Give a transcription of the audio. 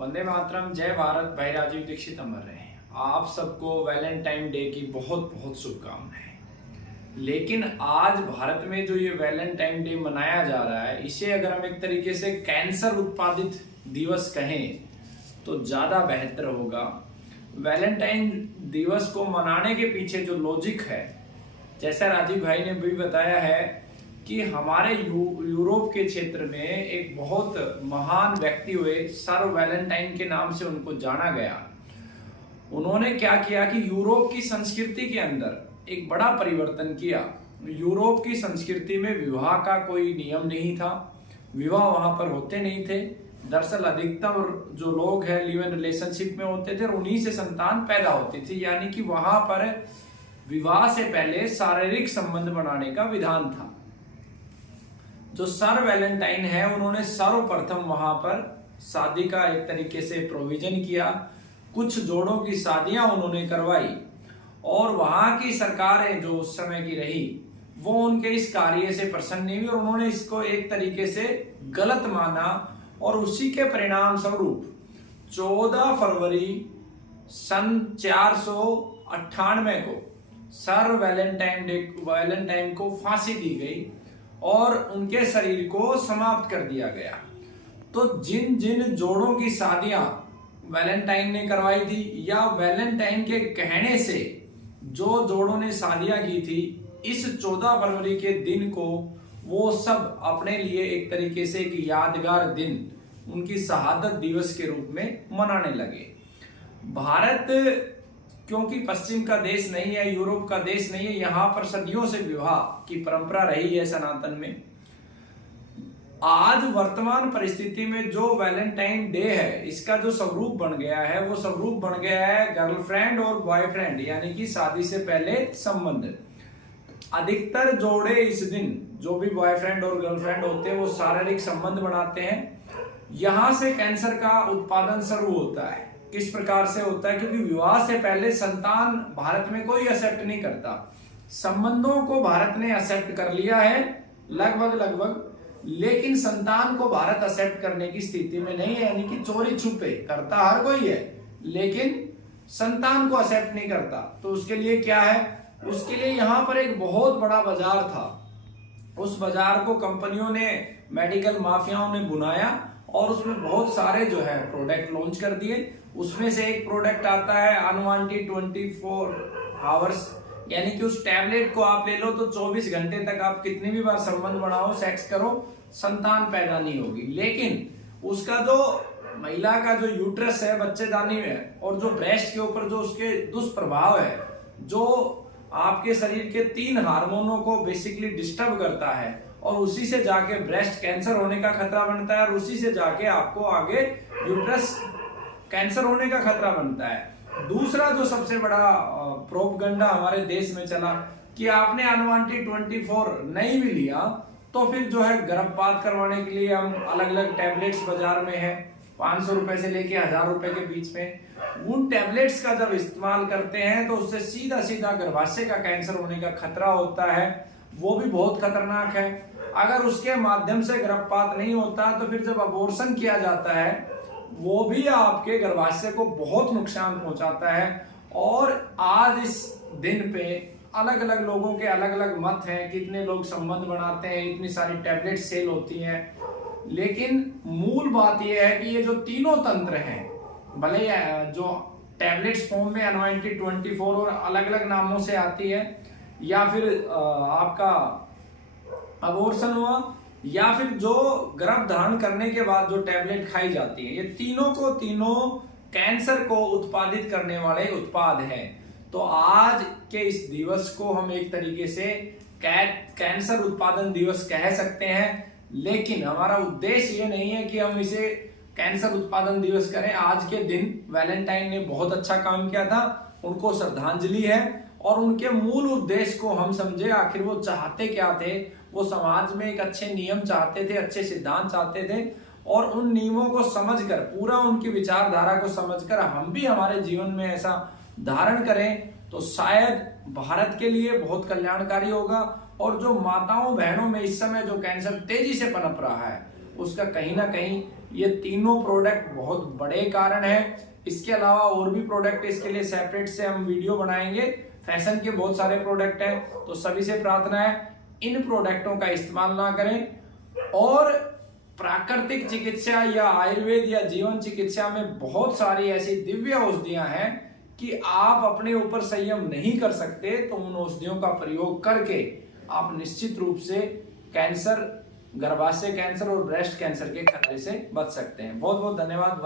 वंदे मातरम, जय भारत। भाई राजीव दीक्षित अमर रहे। आप सबको वैलेंटाइन डे की बहुत बहुत शुभकामनाएं। लेकिन आज भारत में जो ये वैलेंटाइन डे मनाया जा रहा है, इसे अगर हम एक तरीके से कैंसर उत्पादित दिवस कहें तो ज्यादा बेहतर होगा। वैलेंटाइन दिवस को मनाने के पीछे जो लॉजिक है, जैसा राजीव भाई ने भी बताया है कि हमारे यूरोप के क्षेत्र में एक बहुत महान व्यक्ति हुए, सर वैलेंटाइन के नाम से उनको जाना गया। उन्होंने क्या किया कि यूरोप की संस्कृति के अंदर एक बड़ा परिवर्तन किया। यूरोप की संस्कृति में विवाह का कोई नियम नहीं था, विवाह वहां पर होते नहीं थे। दरअसल अधिकतर जो लोग हैं लिव इन रिलेशनशिप में होते थे और उन्हीं से संतान पैदा होती थी, यानी कि वहां पर विवाह से पहले शारीरिक संबंध बनाने का विधान था। जो सर वैलेंटाइन है, उन्होंने सर्वप्रथम वहां पर शादी का एक तरीके से प्रोविजन किया। कुछ जोड़ों की शादियां उन्होंने करवाई और वहां की सरकारें जो उस समय की रही, वो उनके इस कार्य से प्रसन्न नहीं हुई और उन्होंने इसको एक तरीके से गलत माना और उसी के परिणाम स्वरूप 14 फरवरी सन 498 को सर वैलेंटाइन को फांसी दी गई और उनके शरीर को समाप्त कर दिया गया। तो जिन जिन जोड़ों की शादियां वैलेंटाइन ने करवाई थी या वैलेंटाइन के कहने से जो जोड़ों ने शादियां की थी, इस 14 फरवरी के दिन को वो सब अपने लिए एक तरीके से एक यादगार दिन, उनकी शहादत दिवस के रूप में मनाने लगे। भारत क्योंकि पश्चिम का देश नहीं है, यूरोप का देश नहीं है, यहाँ पर सदियों से विवाह की परंपरा रही है सनातन में। आज वर्तमान परिस्थिति में जो वैलेंटाइन डे है, इसका जो स्वरूप बन गया है, वो स्वरूप बन गया है गर्लफ्रेंड और बॉयफ्रेंड, यानी कि शादी से पहले संबंध। अधिकतर जोड़े इस दिन, जो भी बॉयफ्रेंड और गर्लफ्रेंड होते हैं, वो शारीरिक संबंध बनाते हैं। यहां से कैंसर का उत्पादन शुरू होता है। किस प्रकार से होता है? क्योंकि विवाह से पहले संतान भारत में कोई एक्सेप्ट नहीं करता। संबंधों को भारत ने एक्सेप्ट कर लिया है लगभग, लेकिन संतान को भारत एक्सेप्ट करने की स्थिति में नहीं है, यानी कि चोरी छुपे करता हर कोई है, लेकिन संतान को एक्सेप्ट नहीं करता। तो उसके लिए क्या है? उसके लिए यहाँ पर एक बहुत बड़ा बाजार था। उस बाजार को कंपनियों ने, मेडिकल माफियाओं ने बुनाया और उसमें बहुत सारे जो है प्रोडक्ट लॉन्च कर दिए। उसमें से एक प्रोडक्ट आता है अनवांटेड 24 आवर्स, यानी कि उस टैबलेट को आप ले लो तो 24 घंटे तक आप कितनी भी बार संबंध बढ़ाओ, सेक्स करो, संतान पैदा नहीं होगी। लेकिन उसका जो महिला का जो यूट्रस है, बच्चेदानी में, और जो ब्रेस्ट के ऊपर जो उसके दुष्प्रभाव है, जो आपके शरीर के 3 हार्मोनों को बेसिकली डिस्टर्ब करता है और उसी से जाके ब्रेस्ट कैंसर होने का खतरा बनता है और उसी से जाके आपको आगे यूट्रस कैंसर होने का खतरा बनता है। दूसरा जो सबसे बड़ा प्रोपगंडा हमारे देश में चला कि आपने अनवांटेड 24 नहीं भी लिया तो फिर जो है गर्भपात करवाने के लिए हम अलग अलग टैबलेट्स बाजार में है, 500 रुपए से लेके 1000 रुपए के बीच में। उन टैबलेट्स का जब इस्तेमाल करते हैं तो उससे सीधा सीधा गर्भाशय का कैंसर होने का खतरा होता है, वो भी बहुत खतरनाक है। अगर उसके माध्यम से गर्भपात नहीं होता तो फिर जब अबॉर्शन किया जाता है, वो भी आपके गर्भाशय को बहुत नुकसान पहुंचाता है। और आज इस दिन पे अलग अलग लोगों के अलग अलग मत हैं, कितने लोग संबंध बनाते हैं, इतनी सारी टैबलेट सेल होती हैं, लेकिन मूल बात यह है कि ये जो तीनों तंत्र हैं, भले जो टैबलेट्स फॉर्म में अनवांटेड 24 और अलग अलग नामों से आती है, या फिर आपका अबॉर्शन हुआ, या फिर जो गर्भ धारण करने के बाद जो टैबलेट खाई जाती है, ये तीनों को तीनों कैंसर को उत्पादित करने वाले उत्पाद हैं। तो आज के इस दिवस को हम एक तरीके से कैंसर उत्पादन दिवस कह सकते हैं, लेकिन हमारा उद्देश्य ये नहीं है कि हम इसे कैंसर उत्पादन दिवस करें। आज के दिन वैलेंटाइन ने बहुत अच्छा काम किया था, उनको श्रद्धांजलि है और उनके मूल उद्देश्य को हम समझे। आखिर वो चाहते क्या थे? वो समाज में एक अच्छे नियम चाहते थे, अच्छे सिद्धांत चाहते थे, और उन नियमों को समझकर, पूरा उनकी विचारधारा को समझकर हम भी हमारे जीवन में ऐसा धारण करें तो शायद भारत के लिए बहुत कल्याणकारी होगा। और जो माताओं बहनों में इस समय जो कैंसर तेजी से पनप रहा है, उसका कहीं ना कहीं ये तीनों प्रोडक्ट बहुत बड़े कारण है। इसके अलावा और भी प्रोडक्ट इसके लिए सेपरेट से हम वीडियो बनाएंगे। फैशन के बहुत सारे प्रोडक्ट हैं, तो सभी से प्रार्थना है इन प्रोडक्टों का इस्तेमाल ना करें। और प्राकृतिक चिकित्सा या आयुर्वेद या जीवन चिकित्सा में बहुत सारी ऐसी दिव्य औषधियां हैं कि आप अपने ऊपर संयम नहीं कर सकते, तो उन औषधियों का प्रयोग करके आप निश्चित रूप से कैंसर, गर्भाशय कैंसर और ब्रेस्ट कैंसर के खतरे से बच सकते हैं। बहुत बहुत धन्यवाद।